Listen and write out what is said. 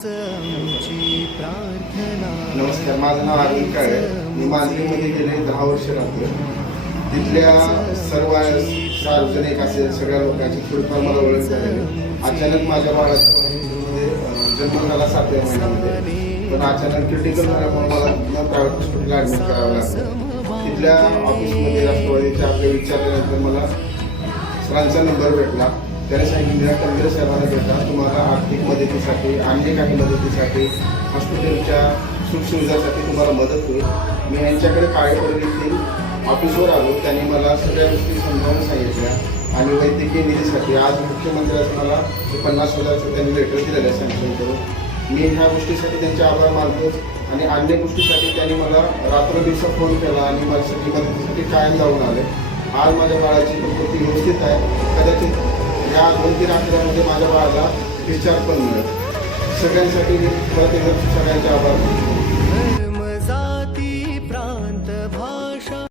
नमस्कार, माझं नाव अनिल काळे. मी मांजरीमध्ये गेले 10 वर्ष राहतो. तिथल्या सर्व सार्वजनिक असे सगळ्या लोकांची थोडीफार मला ओळख झाली. अचानक माझ्या बाळाचा जन्म झाला 7व्या महिन्यामध्ये, पण अचानक क्रिटिकल झाल्यामुळे मला प्रायव्हेट हॉस्पिटलला ॲडमिट करावं लागलं. तिथल्या ऑफिसमध्ये राष्ट्रवादीच्या आपल्या विचारल्यानंतर मला सरांचा नंबर भेटला. त्याने सांगितलं तंत्र साहेबांना भेटा, तुम्हाला आर्थिक मदतीसाठी अन्य काही मदतीसाठी हॉस्पिटलच्या सुखसुविधासाठी तुम्हाला मदत होईल. मी यांच्याकडे काळेपडीतील ऑफिसवर आलो. त्यांनी मला सगळ्या गोष्टी समजावून सांगितल्या आणि वैद्यकीय निधीसाठी आज मुख्यमंत्र्यांचं मला 50,000चं त्यांनी लेटर दिलेलं आहे सँक्शन करून. मी ह्या गोष्टीसाठी त्यांचे आभार मानतो आणि अन्य गोष्टीसाठी त्यांनी मला रात्रदिवसा फोन केला आणि माझ्यासाठी मदतीसाठी कायम जाऊन आले. आज माझ्या बाळाची प्रकृती व्यवस्थित आहे. कदाचित या 2-3 आठवड्यामध्ये माझ्या बाळाला डिस्चार्ज पण मिळेल. सगळ्यांसाठी मी परत एकदा सगळ्यांचे आभार मानतो.